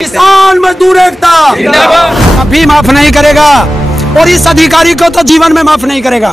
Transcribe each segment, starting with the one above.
किसान मजदूर एकता कभी माफ नहीं करेगा और इस अधिकारी को तो जीवन में माफ नहीं करेगा।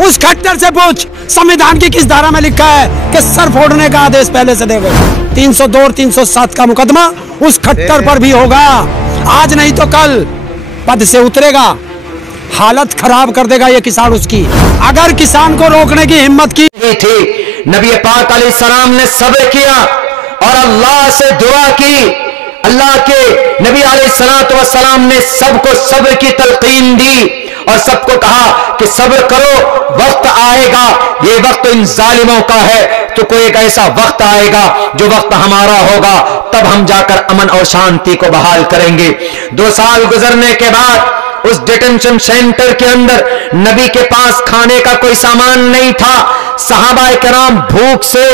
उस खट्टर से पूछ संविधान की किस धारा में लिखा है कि सर फोड़ने का आदेश पहले से देगा। 302 और 307 का मुकदमा उस खट्टर पर भी होगा। आज नहीं तो कल पद से उतरेगा, हालत खराब कर देगा ये किसान उसकी। अगर किसान को रोकने की हिम्मत की थी, नबी पाक अलैहिस्सलाम ने सब्र किया और अल्लाह से दुआ की। अल्लाह के नबी अलैहिस्सलाम ने सबको सब्र की तलकीन दी और सबको कहा कि सब्र करो, वक्त आएगा, ये वक्त इन जालिमों का है, तो कोई एक ऐसा वक्त आएगा जो वक्त हमारा होगा, तब हम जाकर अमन और शांति को बहाल करेंगे। 2 साल गुजरने के बाद उस डिटेंशन सेंटर के अंदर नबी के पास खाने का कोई सामान नहीं था। सहाबाए कराम भूख से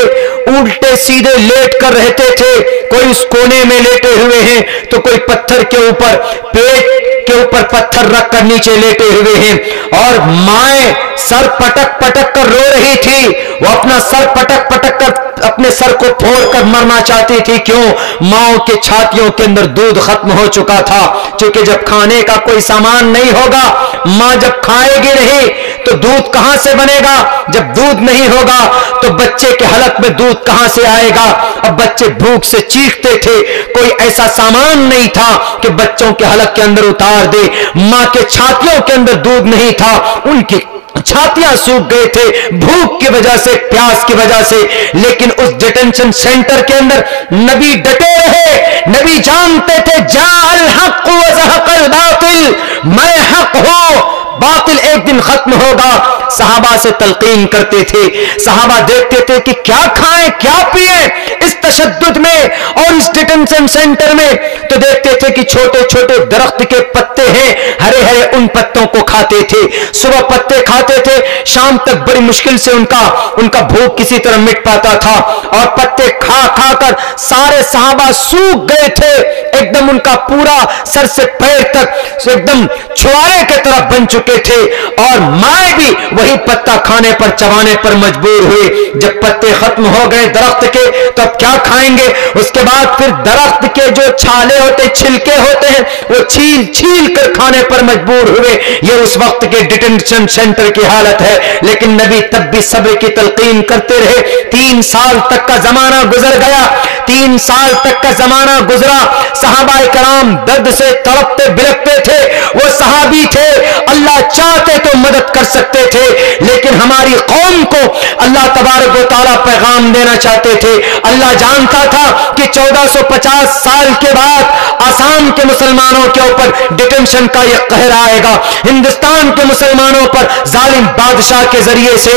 उल्टे सीधे लेट कर रहते थे, कोई उस कोने में लेटे हुए हैं तो कोई पत्थर के ऊपर, पेट के ऊपर पत्थर रखकर नीचे लेटे हुए हैं। और माए सर पटक पटक कर रो रही थी, वो अपना सर पटक पटक कर अपने सर को फोड़कर मरना चाहती थी। क्यों? माओ के छातियों के अंदर दूध खत्म हो चुका था, क्योंकि जब खाने का कोई सामान नहीं होगा, मां जब खाएगी नहीं तो दूध कहां से बनेगा? जब दूध नहीं होगा तो बच्चे के हलक में दूध कहां से आएगा? अब बच्चे भूख से चीखते थे, कोई ऐसा सामान नहीं था कि बच्चों के हलक के अंदर उतार दे। मां के छातियों के अंदर दूध नहीं था, उनकी छातियां सूख गए थे भूख की वजह से, प्यास की वजह से। लेकिन उस डिटेंशन सेंटर के अंदर नबी डटे रहे। नबी जानते थे जाअल हक़ व ज़हक़ल बातिल, मैं हक हूं, बातिल एक दिन खत्म होगा। सहाबा से तलकीन करते थे, सहाबा देखते थे कि क्या खाएं क्या पिए इस तशद्दुद में और इस डिटेंशन सेंटर में, तो देखते थे कि छोटे छोटे दरख्त के पत्ते हैं, हरे हरे, उन पत्तों को खाते थे। सुबह पत्ते खाते थे, शाम तक बड़ी मुश्किल से उनका भूख किसी तरह मिट पाता था। और पत्ते खा खा कर सारे सहाबा सूख गए थे, एकदम उनका पूरा सर से पैर तक एकदम छुआरे की तरह बन चुके थे। और माए भी वही पत्ता खाने पर, चबाने पर मजबूर हुए। जब पत्ते खत्म हो गए दरख्त के, तो अब क्या खाएंगे? उसके बाद फिर दरख्त के जो छाले होते, छिलके होते हैं, वो छील छील कर खाने पर मजबूर हुए। ये उस वक्त के डिटेंशन सेंटर की हालत है। लेकिन नबी तब भी सब्र की तलकीन करते रहे। 3 साल तक का जमाना गुजर गया, 3 साल तक का जमाना गुजरा। सहाबाए कराम दर्द से तड़पते बिलखते थे। वो सहाबी थे, अल्लाह चाहते तो मदद कर सकते थे, लेकिन हमारी कौम को अल्लाह तबारक व तआला पैगाम देना चाहते थे। अल्लाह जानता था कि 1450 साल के बाद आसाम के मुसलमानों के ऊपर डिटेंशन का यह कहर आएगा। हिंदुस्तान के मुसलमानों पर जालिम बादशाह के जरिए से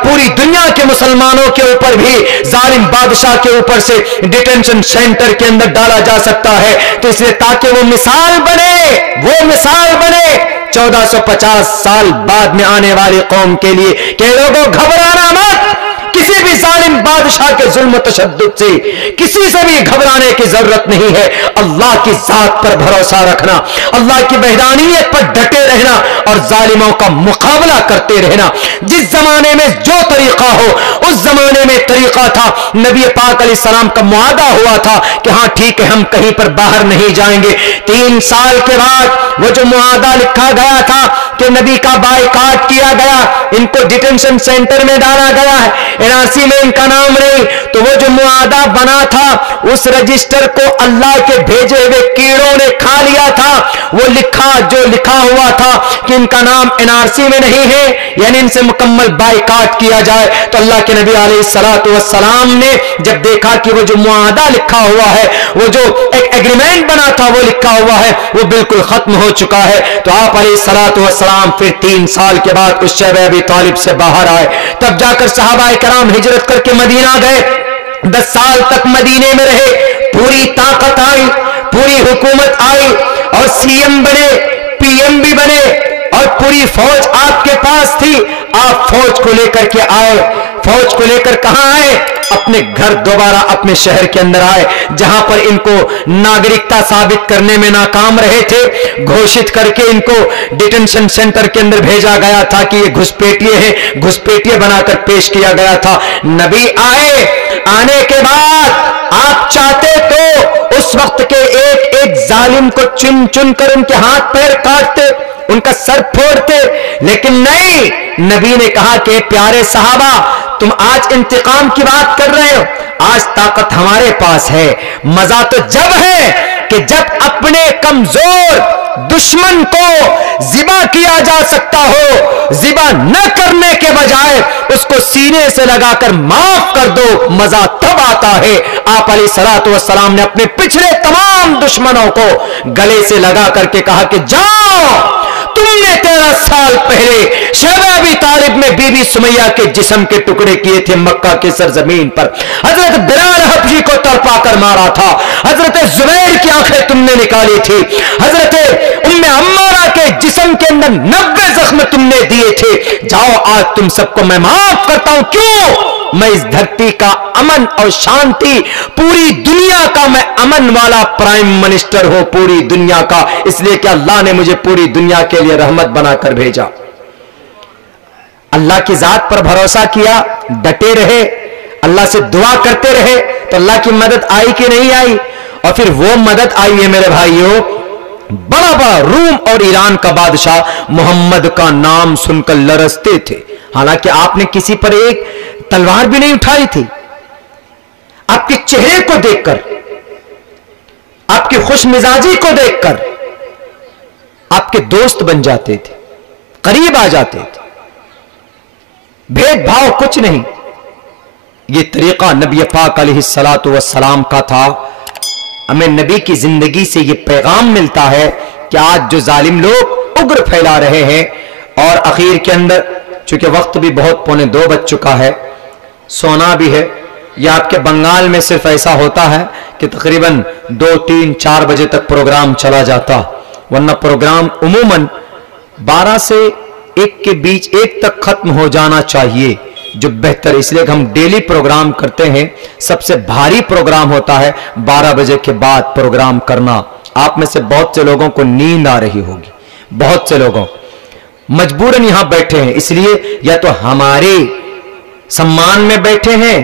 पूरी दुनिया के मुसलमानों के ऊपर भी जालिम बादशाह के ऊपर से डिटेंशन सेंटर के अंदर डाला जा सकता है। तो इसलिए ताकि वो मिसाल बने 1450 साल बाद में आने वाली कौम के लिए कि लोगों घबराना मत, किसी भी जालिम बादशाह के जुल्म तशद्दुद से किसी से भी घबराने की जरूरत नहीं है। अल्लाह की जात पर भरोसा रखना, अल्लाह की वहदानियत पर डटे रहना और जालिमों का मुकाबला करते रहना। जिस जमाने में जो तरीका हो, उस जमाने में तरीका था। नबी पाक अलैहिस्सलाम का मुआदा हुआ था कि हाँ ठीक है, हम कहीं पर बाहर नहीं जाएंगे। 3 साल के बाद वो जो मुआदा लिखा गया था कि नबी का बायकाट किया गया, इनको डिटेंशन सेंटर में डाला गया है, एनआरसी में इनका नाम नहीं, तो वो जो मुआदा बना था उस रजिस्टर को अल्लाह के भेजे हुए कीड़ों ने खा लिया था। वो जो लिखा हुआ था कि इनका नाम एनआरसी में नहीं है, यानी इनसे मुकम्मल बायकाट किया जाए। तो अल्लाह के नबी अलैहिस्सलातु वस्सलाम ने जब देखा कि वो जो मुआदा लिखा हुआ है, वो जो एक एग्रीमेंट बना था वो लिखा हुआ है, वो बिल्कुल खत्म हो चुका है। तो आप अलैहिस्सलातु वस्सलाम फिर 3 साल के बाद उस शैब अबी तालिब से बाहर आए। तब जाकर सहाबाए कराम हिजरत करके मदीना गए। 10 साल तक मदीने में रहे, पूरी ताकत आई, पूरी हुकूमत आई और सीएम बने, पीएम भी बने और पूरी फौज आपके पास थी। आप फौज को लेकर के आए। फौज को लेकर कहां आए? अपने घर दोबारा अपने शहर के अंदर आए, जहां पर इनको नागरिकता साबित करने में नाकाम रहे थे। घोषित करके इनको डिटेंशन सेंटर के अंदर भेजा गया था कि ये घुसपैठिए हैं, घुसपैठिए बनाकर पेश किया गया था। नबी आए, आने के बाद आप चाहते तो उस वक्त के एक एक जालिम को चुन चुन कर उनके हाथ पैर काटते, उनका सर फोड़ते, लेकिन नहीं, नबी ने कहा कि प्यारे सहाबा, तुम आज इंतकाम की बात कर रहे हो, आज ताकत हमारे पास है। मजा तो जब है कि जब अपने कमजोर दुश्मन को जिबा किया जा सकता हो, जिबा न करने के बजाय उसको सीने से लगाकर माफ कर दो, मजा तब आता है। आप अलैहिस्सलातु वस्सलाम ने अपने पिछले तमाम दुश्मनों को गले से लगा करके कहा कि जाओ, तुमने 13 साल पहले शहबा अबी तालिब में बीबी सुमैया के जिस्म के टुकड़े किए थे मक्का के सरजमीन पर, हजरत बिलाल हबशी को तड़पा कर मारा था, हजरत जुबैर की आंखें तुमने निकाली थी, हजरत उम्मे अम्मारा के जिस्म के अंदर 90 जख्म तुमने दिए थे। जाओ, आज तुम सबको मैं माफ करता हूं। क्यों? मैं इस धरती का अमन और शांति, पूरी दुनिया का मैं अमन वाला प्राइम मिनिस्टर हूं, पूरी दुनिया का, इसलिए कि अल्लाह ने मुझे पूरी दुनिया के लिए रहमत बनाकर भेजा। अल्लाह की जात पर भरोसा किया, डटे रहे, अल्लाह से दुआ करते रहे, तो अल्लाह की मदद आई कि नहीं आई? और फिर वो मदद आई है मेरे भाइयों, बड़ा बड़ा रूम और ईरान का बादशाह मोहम्मद का नाम सुनकर लरसते थे, हालांकि आपने किसी पर एक तलवार भी नहीं उठाई थी। आपके चेहरे को देखकर, आपकी खुश मिजाजी को देखकर आपके दोस्त बन जाते थे, करीब आ जाते थे, भेदभाव कुछ नहीं। यह तरीका नबी पाक अलैहिस्सलातु वस्सलाम का था। हमें नबी की जिंदगी से यह पैगाम मिलता है कि आज जो जालिम लोग उग्र फैला रहे हैं, और आखिर के अंदर चूंकि वक्त भी बहुत 1:45 बज चुका है, सोना भी है, यह आपके बंगाल में सिर्फ ऐसा होता है कि तकरीबन 2, 3, 4 बजे तक प्रोग्राम चला जाता, वरना प्रोग्राम उमूमन 12 से 1 के बीच, 1 तक खत्म हो जाना चाहिए, जो बेहतर, इसलिए कि हम डेली प्रोग्राम करते हैं। सबसे भारी प्रोग्राम होता है 12 बजे के बाद प्रोग्राम करना। आप में से बहुत से लोगों को नींद आ रही होगी, बहुत से लोगों मजबूरन यहां बैठे हैं, इसलिए या तो हमारे सम्मान में बैठे हैं,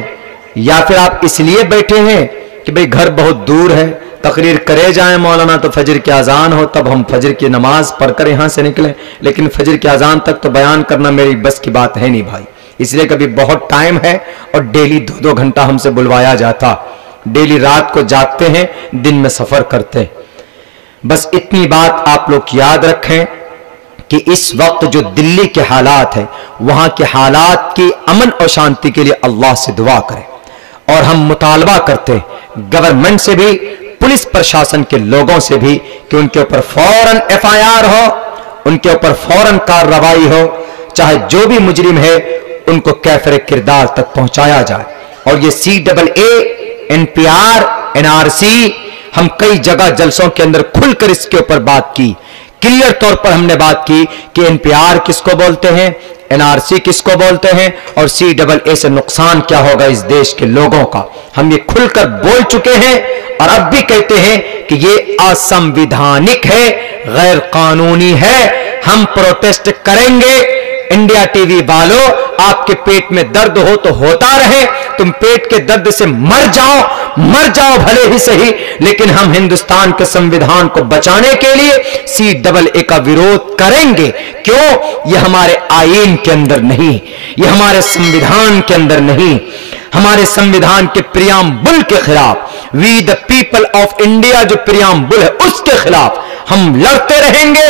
या फिर आप इसलिए बैठे हैं कि भाई घर बहुत दूर है, तकरीर करे जाए मौलाना तो फजर की अजान हो, तब हम फजर की नमाज पढ़कर यहां से निकलें, लेकिन फजर की अजान तक तो बयान करना मेरी बस की बात है नहीं भाई, इसलिए कभी बहुत टाइम है और डेली 2-2 घंटा हमसे बुलवाया जाता, डेली रात को जागते हैं, दिन में सफर करते हैं। बस इतनी बात आप लोग याद रखें कि इस वक्त जो दिल्ली के हालात है, वहां के हालात की अमन और शांति के लिए अल्लाह से दुआ करें, और हम मुतालबा करते हैं गवर्नमेंट से भी, पुलिस प्रशासन के लोगों से भी, कि उनके ऊपर फौरन FIR हो, उनके ऊपर फौरन कार्रवाई हो, चाहे जो भी मुजरिम है उनको कैफरे किरदार तक पहुंचाया जाए। और ये CAA, NPR, NRC, हम कई जगह जलसों के अंदर खुलकर इसके ऊपर बात की, क्लियर तौर पर हमने बात की कि NPR किसको बोलते हैं, NRC किसको बोलते हैं, और CAA से नुकसान क्या होगा इस देश के लोगों का, हम ये खुलकर बोल चुके हैं, और अब भी कहते हैं कि ये असंवैधानिक है, गैर कानूनी है, हम प्रोटेस्ट करेंगे। इंडिया टीवी वालों, आपके पेट में दर्द हो तो होता रहे, तुम पेट के दर्द से मर जाओ भले ही सही, लेकिन हम हिंदुस्तान के संविधान को बचाने के लिए CAA का विरोध करेंगे। क्यों? यह हमारे आईन के अंदर नहीं, यह हमारे संविधान के अंदर नहीं, हमारे संविधान के प्रियाम्बुल के खिलाफ, we the people of India जो प्रियाम्बुल है उसके खिलाफ हम लड़ते रहेंगे,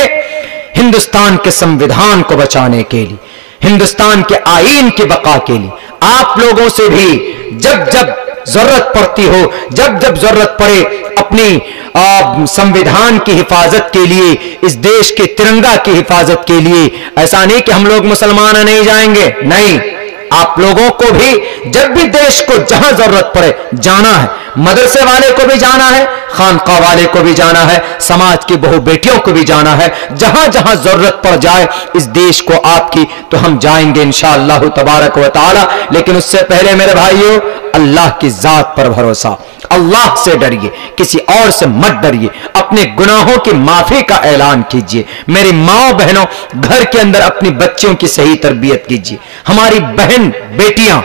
हिंदुस्तान के संविधान को बचाने के लिए, हिंदुस्तान के आईन की बका के लिए। आप लोगों से भी जब जब जरूरत पड़ती हो, जब जब जरूरत पड़े, अपनी संविधान की हिफाजत के लिए, इस देश के तिरंगा की हिफाजत के लिए, ऐसा नहीं कि हम लोग मुसलमान नहीं जाएंगे, नहीं, आप लोगों को भी जब भी देश को जहां जरूरत पड़े जाना है, मदरसे वाले को भी जाना है, खानका वाले को भी जाना है, समाज की बहु बेटियों को भी जाना है, जहां जहां जरूरत पड़ जाए इस देश को आपकी, तो हम जाएंगे इंशाअल्लाह तबारक व तआला। लेकिन उससे पहले मेरे भाइयों, अल्लाह की जात पर भरोसा, अल्लाह से डरिए, किसी और से मत डरिए, अपने गुनाहों की माफी का ऐलान कीजिए। मेरी माओ बहनों, घर के अंदर अपनी बच्चियों की सही तरबियत कीजिए। हमारी बहन बेटियां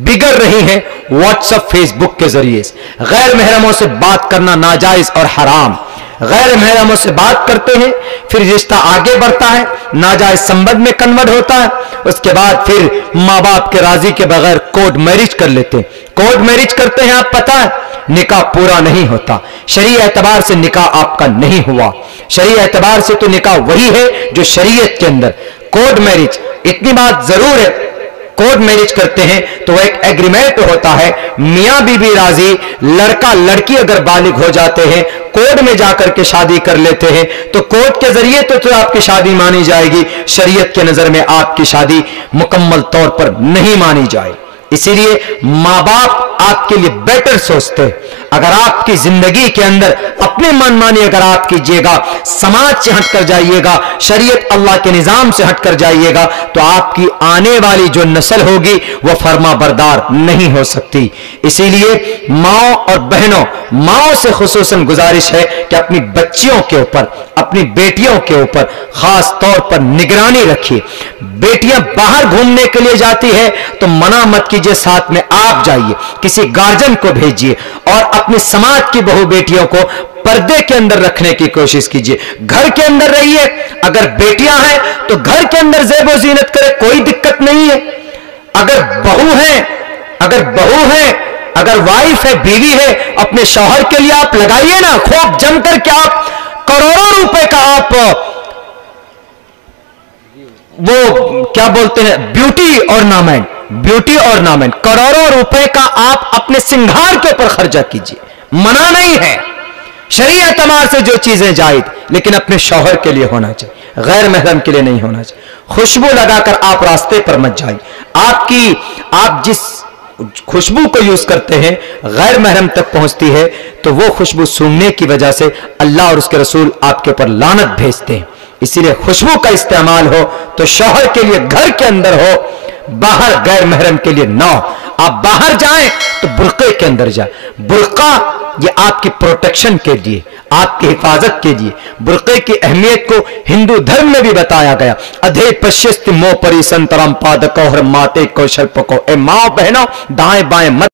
बिगड़ रही हैं व्हाट्सएप फेसबुक के जरिए से। गैर महरमों से बात करना नाजायज और हराम। गैर महरमों से बात करते हैं, फिर रिश्ता आगे बढ़ता है, नाजायज संबंध में कन्वर्ट होता है, उसके बाद फिर माँ बाप के राजी के बगैर कोर्ट मैरिज कर लेते हैं। कोर्ट मैरिज करते हैं, आप पता है निकाह पूरा नहीं होता। शरीय एतबार से निकाह आपका नहीं हुआ। शरीय एतबार से तो निकाह वही है जो शरीयत के अंदर। कोर्ट मैरिज, इतनी बात जरूर है, कोर्ट मैरिज करते हैं तो एक एग्रीमेंट होता है, मियां बीबी राजी, लड़का लड़की अगर बालिग हो जाते हैं, कोर्ट में जाकर के शादी कर लेते हैं तो कोर्ट के जरिए तो आपकी शादी मानी जाएगी, शरीयत के नजर में आपकी शादी मुकम्मल तौर पर नहीं मानी जाए। इसीलिए माँ बाप आपके लिए बेटर सोचते हैं। अगर आपकी जिंदगी के अंदर अपने मनमानी अगर आप कीजिएगा, समाज से हटकर जाइएगा, शरीयत अल्लाह के निजाम से हटकर जाइएगा, तो आपकी आने वाली जो नस्ल होगी वह फर्मा बरदार नहीं हो सकती। इसीलिए माओ और बहनों, माओ से खुसूसन गुजारिश है कि अपनी बच्चियों के ऊपर, अपनी बेटियों के ऊपर खास तौर पर निगरानी रखिए। बेटियां बाहर घूमने के लिए जाती है तो मना मत कीजिए, साथ में आप जाइए, किसी गार्जियन को भेजिए और अपने समाज की बहू बेटियों को पर्दे के अंदर रखने की कोशिश कीजिए। घर के अंदर रहिए, अगर बेटियां हैं तो घर के अंदर ज़ेबो ज़ीनत करे, कोई दिक्कत नहीं है। अगर बहू है, अगर वाइफ है, बीवी है, अपने शौहर के लिए आप लगाइए ना खूब जम करके, आप करोड़ों रुपए का आप वो क्या बोलते हैं ब्यूटी ऑर्नामेंट, करोड़ों रुपए का आप अपने सिंगार के ऊपर खर्चा कीजिए, मना नहीं है। शरीयत एतबार से जो चीजें जायज, लेकिन अपने शौहर के लिए होना चाहिए, गैर महरम के लिए नहीं होना चाहिए। खुशबू लगाकर आप रास्ते पर मत जाइए। आप जिस खुशबू को यूज करते हैं गैर महरम तक पहुंचती है तो वो खुशबू सूंघने की वजह से अल्लाह और उसके रसूल आपके ऊपर लानत भेजते हैं। इसीलिए खुशबू का इस्तेमाल हो तो शौहर के लिए घर के अंदर हो, बाहर गैर महरम के लिए ना हो। आप बाहर जाएं तो बुर्के के अंदर जाए। बुर्का ये आपकी प्रोटेक्शन के लिए, आपकी हिफाजत के लिए। बुर्के की अहमियत को हिंदू धर्म में भी बताया गया। अधे पश्चिस्ति मोह परी संतरम पादको हर माते को शल्प को। ए माओ बहनों, दाएं बाएं मत